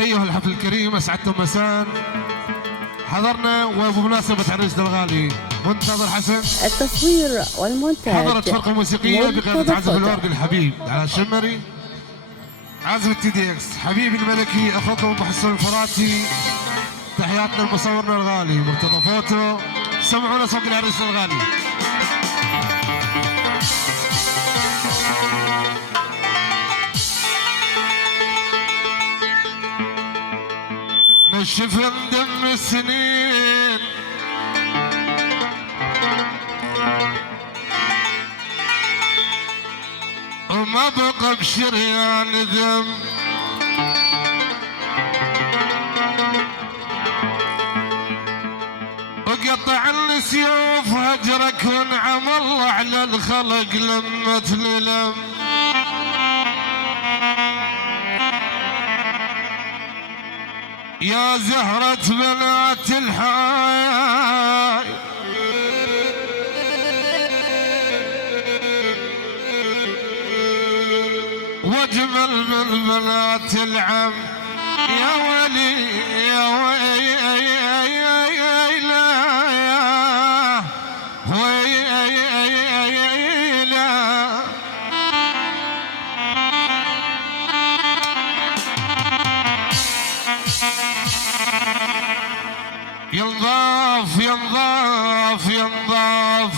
أيها الحفل الكريم أسعدتم مساء. حضرنا وبمناسبة عريسنا الغالي منتظر حسن التصوير والمونتاج. حضرت فرقة موسيقية بقيادة عازف الورد الحبيب على الشمري، عازف التي دي اكس حبيبي الملكي، أخوكم أبو حسن الفراتي. تحياتنا لمصورنا الغالي مرتضى فوتو. سمعونا صوت العريس الغالي. نشف دم السنين وما بقى بشريان ذم، وقطع السيوف هجرك ونعم الله على الخلق لما تللم. يا زهرة بنات الحي واجمل من بنات العم. يا ولي يا ويلا ينضاف ينضاف ينضاف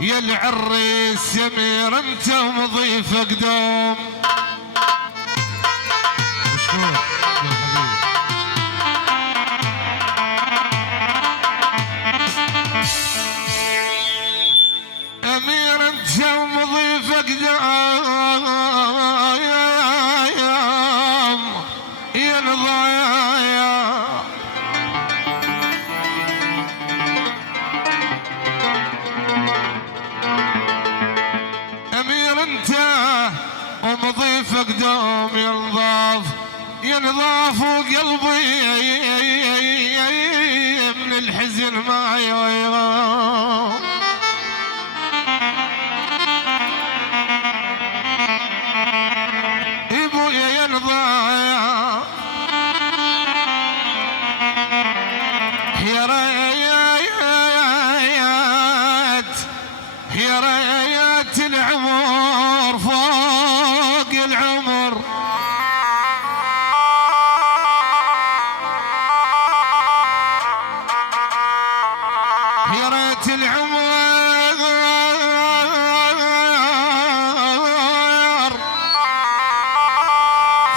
يا العريس سمير انت ومضيفك دوم. مشكور يا حبيبي. امير انت ومضيفك دوم يا نضايا. ومضيفك دوم ينضاف ينضاف وقلبي من الحزن ما يغير. ابويا ينضاف يا رايات يا رايات العمر فوق العمر. يا ريت العمر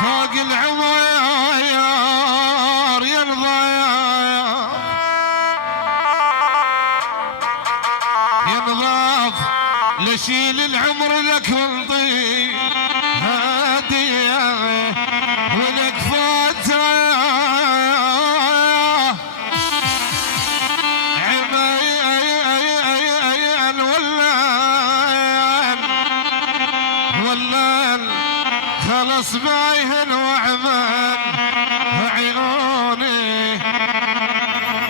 فوق العمر ينضاف لشيل العمر لك ونطي هادية ولك فاتة عمايل ولان خلص بايهن وعمان عيوني.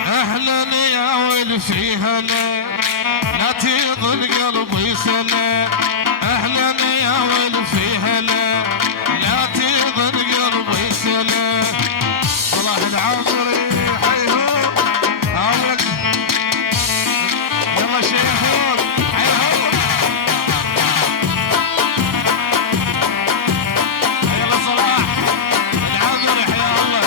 اهلا يا والفيها لا تيضن قلبي سلام. اهلا يا والفيها لا تيضن قلبي سلام. صلاح العامري حيهم عامرك يلا شيخون حيهم يلا صلاح العامري حيا الله.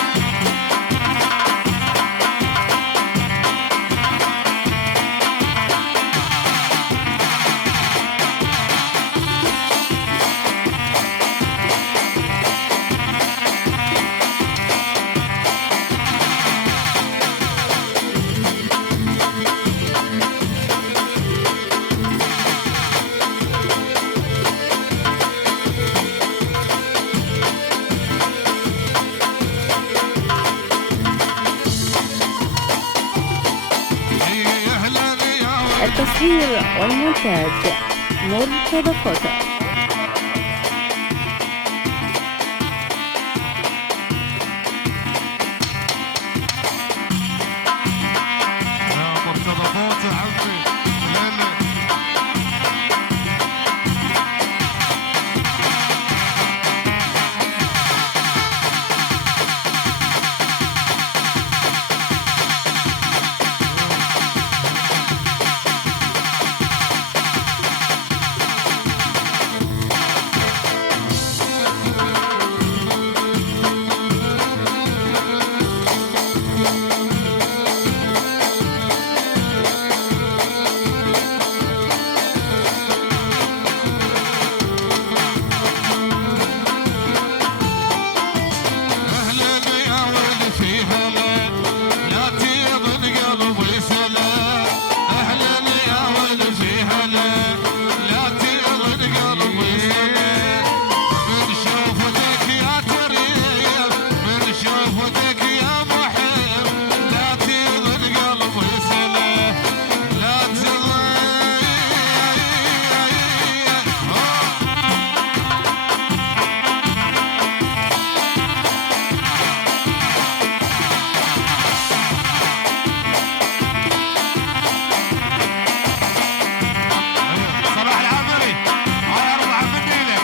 التصوير والمونتاج مرتضى فوتو. فدك يا محب لا تظن قلبي سله لا تظن صلاح العمري هاي 4 مني لك.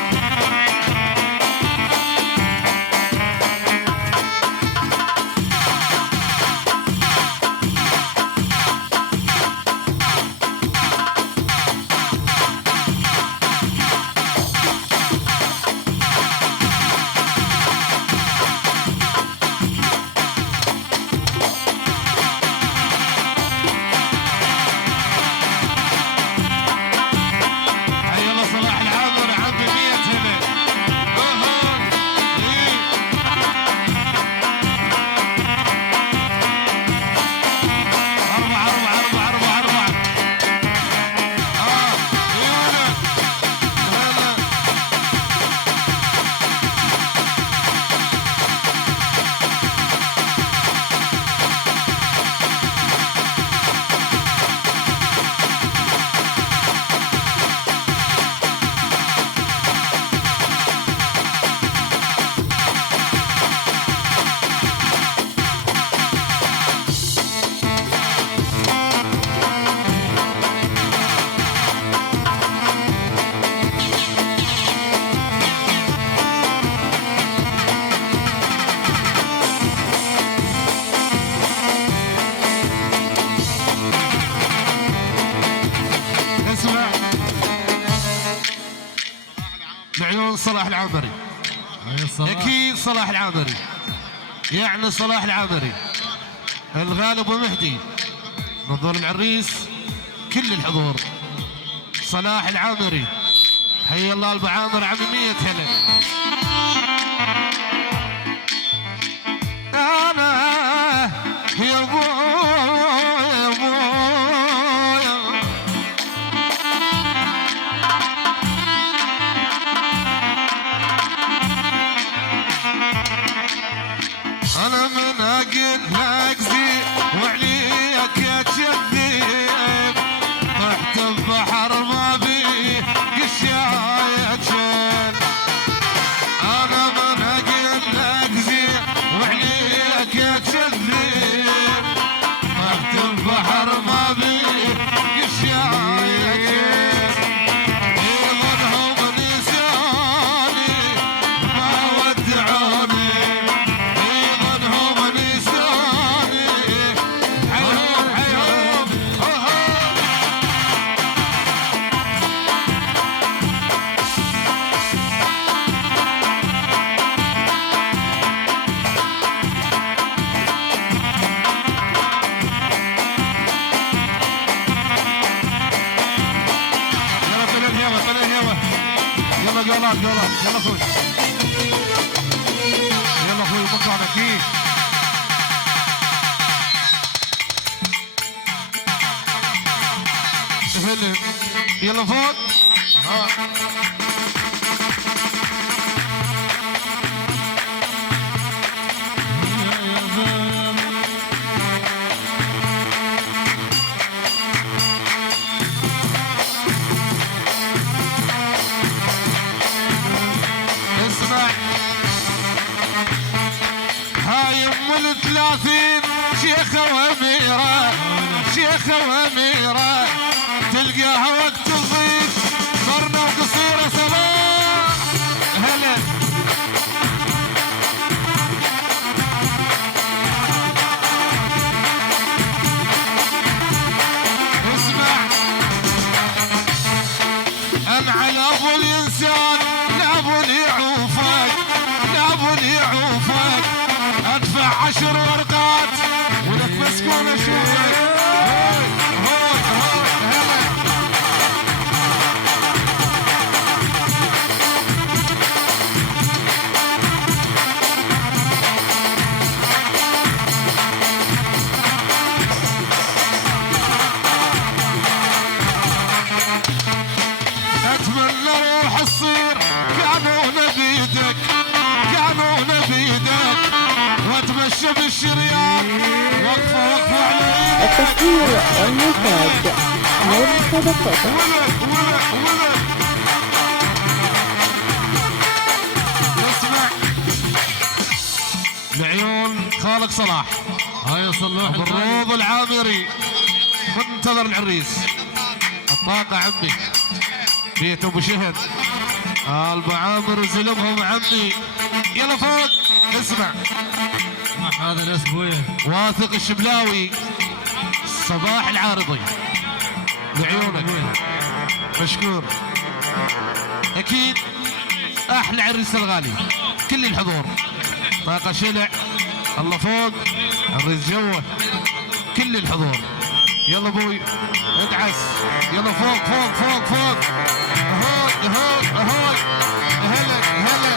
حي الله صلاح العمري عمي 100 هنا. إيه. 4 4 4 4 4 هنا هلا. اسمع بعيون صلاح العمري اكيد صلاح العمري يعني صلاح العمري الغالب ومهدي منظور العريس كل الحضور صلاح العمري حي الله المعامر عمي 100 هلا. انا يا ابويا انا من اقل لك زي وعليك يا كذيب طحت ببحر ما بيه قشايتين. انا من اقل لك زي وعليك يا كذيب طحت ببحر ما بيه قشايتين. ايضا نساني ما ودعوني يلا اخوي يلا اخوي مكانك ايه. يلا فوق اسمع هاي ام ال30 شيخة واميرة شيخة واميرة تلقاها وقت الضيف صرنا وقصيرة صباح هلا. اسمع انعل ابو الانسان لابد يعوفك لابد يعوفك ادفع 10 ورقات ولك مسكون اشوفك. تصير قانون بيدك قانون بيدك الشب الشريان وقفوا عليه. التصوير والمونتاج مرتضى قطر. ولد اسمع لعيون خالق صلاح. هاي صلاح الروض العامري منتظر العريس. الطاقة عمي بيت ابو شهد ابو عامر زلمهم عمي. يلا فوق اسمع هذا الاسبوع واثق الشبلاوي صباح العارضي لعيونك مشكور. اكيد احلى عريس الغالي كل الحضور. طاقة شلع الله فوق عريس جوه كل الحضور. يلا ابوي ادعس يلا فوق فوق فوق فوق. اهوي هلا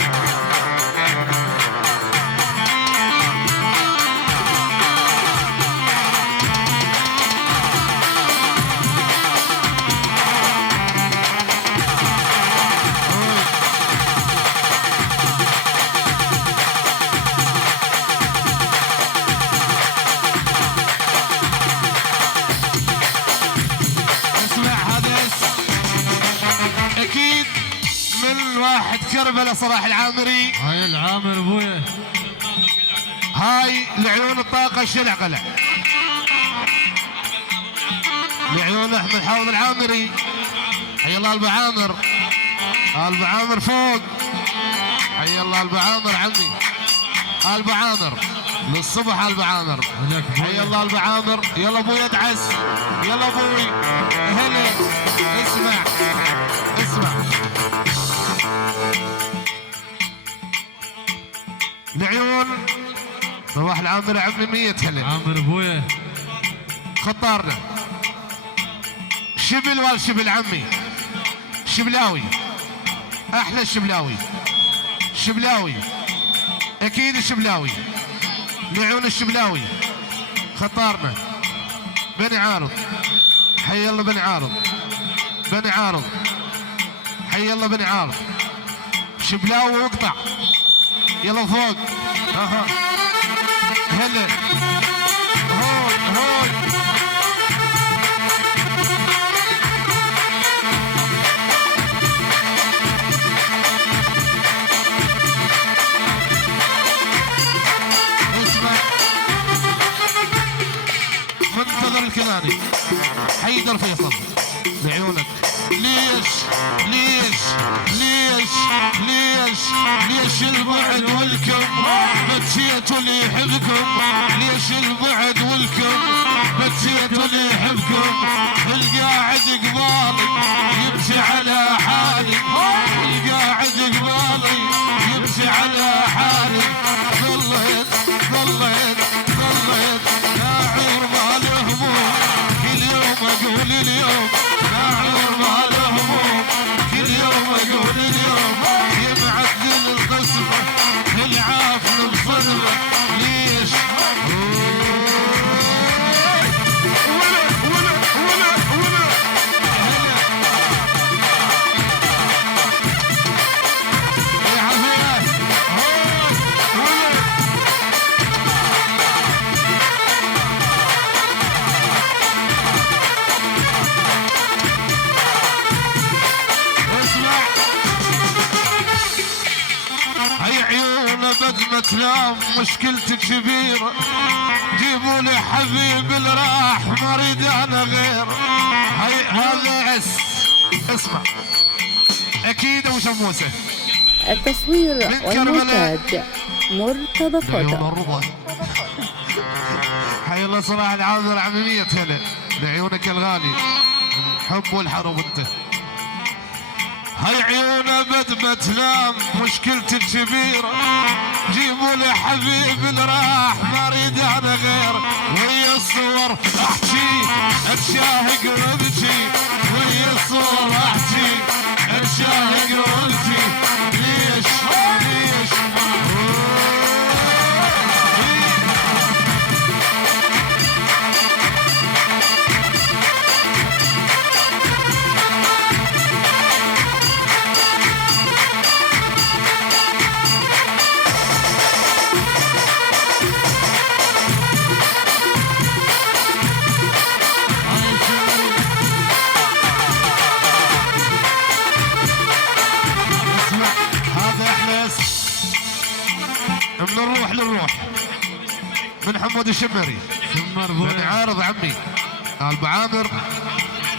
واحد كربلاء صلاح العامري. هاي العامر ابويا. هاي لعيون الطاقة شلع قلع لعيون احمد حافظ العامري. حي الله ابو عامر. ابو عامر فوق. حي الله ابو عامر عمي. ابو عامر للصبح. ابو عامر حي الله ابو عامر. يلا ابوي ادعس يلا ابوي هلا. اسمع لعيون صباح العامر عمي 100 هلا. عامر ابويا خطارنا شبل والشبل عمي. شبلاوي احلى شبلاوي اكيد الشبلاوي لعيون الشبلاوي. خطارنا بني عارض. حي الله بني عارض. حي الله بني عارض. شبلاوي واقطع يلا فوق. هلا هوي اسمع منتظر الكناني حيدر فيصل لعيونك. ليش البعد والكم بتيتوا اللي يحبكم. ليش البعد والكم بتيتوا اللي يحبكم. القاعد قبالي يمشي على حالي. القاعد قبالي يمشي على حالي. ظليت ناعور ما له هموم. كل يوم اقول اليوم ناعور ما له هموم. كل يوم اقول اليوم يمعدل القسم العافل بصدمه. ليش بدمة تلام مشكلتك كبيرة. جيبوا لي حبيب اللي راح ما اريد انا غير. هذا اسمع اكيد ابو شموسه. التصوير والمونتاج مرتضى قطر. حي الله صلاح العامر عمي 100 هلا لعيونك الغالي. الحب والحرب انت. هاي عيونه بدمة تنام مشكلتك كبيرة. جيبوا لي حبيب اللي راح ما اريد انا غير. ويا الصور احكي اتشاهق وابكي. ويا الصور احكي اتشاهق وابكي. ليش من حمود الشمري شمر من بويه عارض عمي المعامر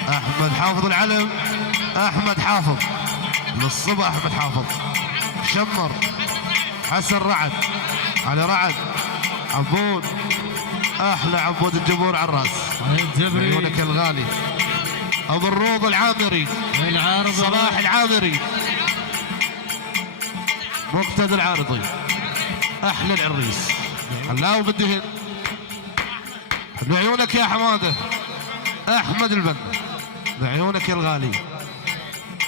احمد حافظ العلم احمد حافظ للصبا احمد حافظ شمر حسن رعد علي رعد عبود احلى عبود الجمهور على الراس علي الجبري عيونك الغالي ابو الروض العامري العارض صلاح العامري مقتدى العارضي احلى العريس خلاهم بالدهن بعيونك يا حماده احمد البنا بعيونك يا الغالي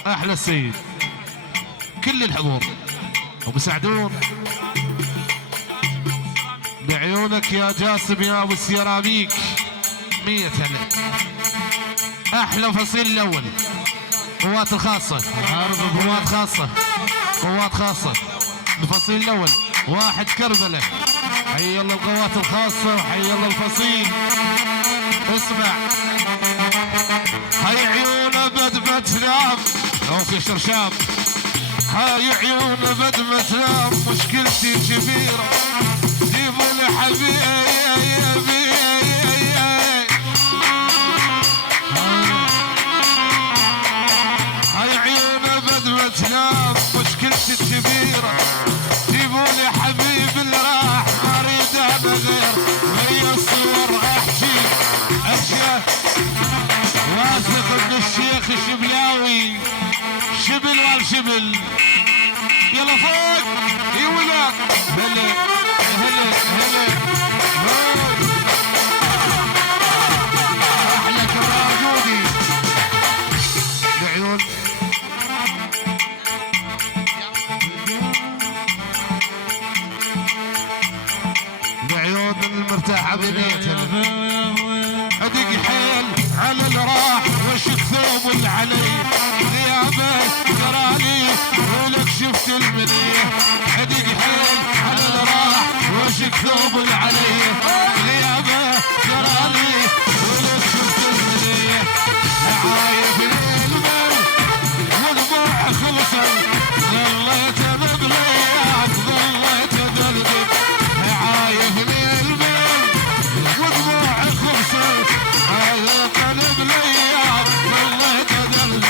احلى السيد كل الحضور ابو سعدون بعيونك يا جاسم يا ابو السيراميك 100 هلا احلى فصيل الاول قوات الخاصه قوات خاصه قوات خاصه الفصيل الاول واحد كربله حي الله القوات الخاصه وحي الله الفصيل اسمع هاي عيونه بدمة تنام او في شرشاب هاي عيونه بدمة تنام مشكلتي كبيره جيبوا لي حبيبي هاي عيونه بدمة تنام مشكلتي الكبيرة جيبوا لي حبيب اللي راح ما اريد انا غير ويا الصور احكي اشياء واثق ان الشيخ الشبلاوي شبل والشبل يلا فوق يا ولاد هلا هلا هلا احلى كراجودي بعيون بعيون المرتاحة بنيتها ادق حيل على اللي راح وش الثوب اللي علي غيابه تراني ولك شفت المنيه ادق حيل على اللي راح وش الثوب اللي علي غيابه تراني ولك شفت المنيه عايف المال ودموع خلصل ظليت بغليات ظليت بردب عايف المال ودموع خلصل عايف بغليات ظليت بردب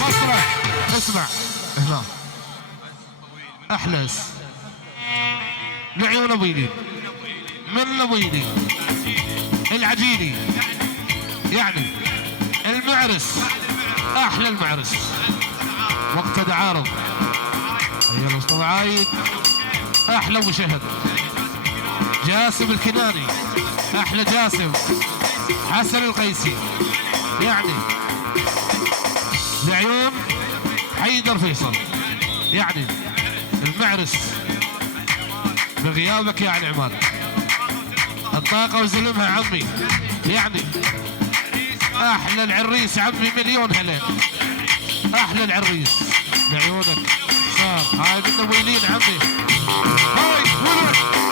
بصرة اسمع هنا احلس لعيون ابويلي من ابويلي العجيني يعني المعرس احلى المعرس مقتدى عارض هيا المصطفى عايد احلى مشهد جاسم الكناني احلى جاسم حسن القيسي يعني لعيون حيدر فيصل يعني المعرس بغيابك يا علي عماد الطاقة وزلمها عمي يعني احلى العريس عمي مليون هلا احلى العريس لعيونك صار هاي من الويلين عمي هاي ولد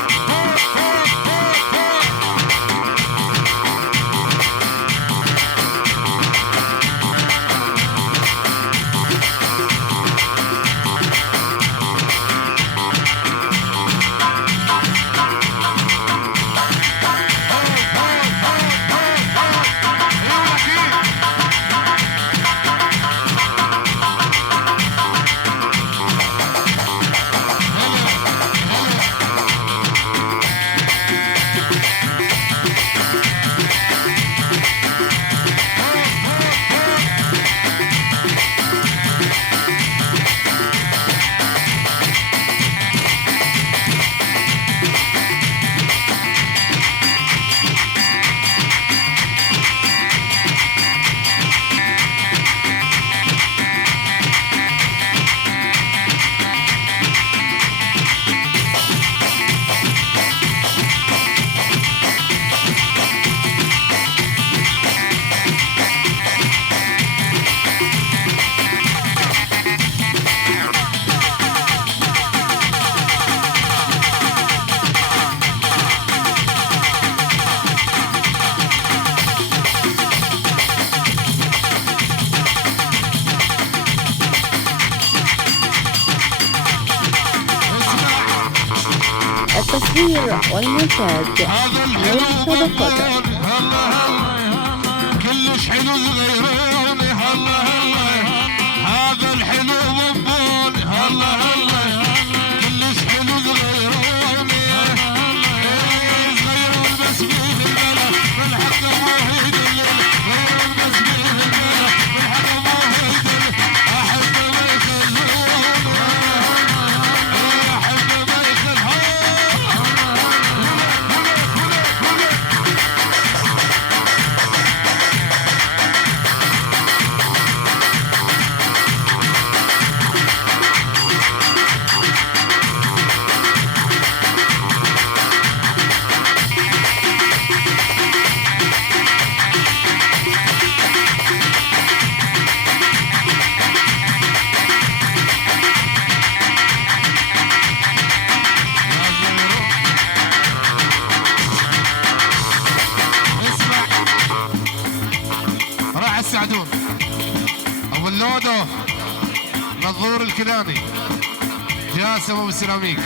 التصوير والمونتاج هذا الحلو مرتضى قطر. بونبوني هلا هلا كلش حلو صغيروني هلا هلا هذا الحلو بونبوني هلا هلا كلش حلو صغيروني صغيرون بس فيه الملا من حق ابوه يدلل صغيرون بس فيه الملا من حق ابوه يدلل احب ما يخلوني احب ما يخلوني اسمع راح السعدون ابو اللودو نظور الكناني جاسم ابو السيراميك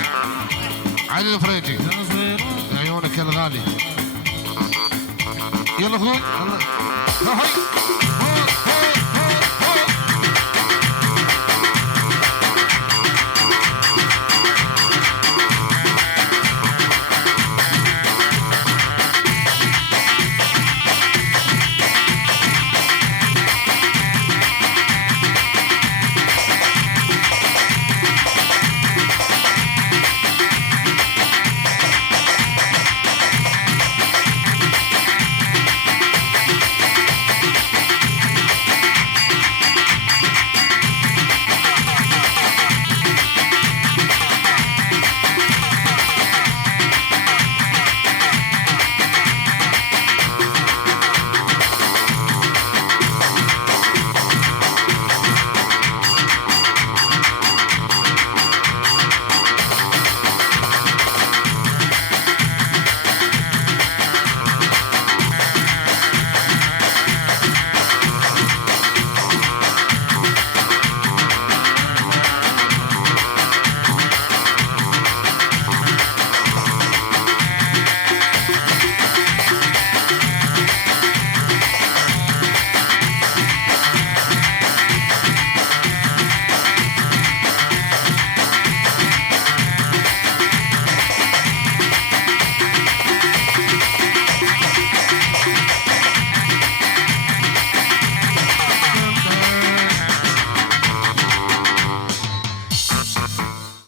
علي الفريجي يا صغير عيونك الغالي يلا اخوي يلا هاي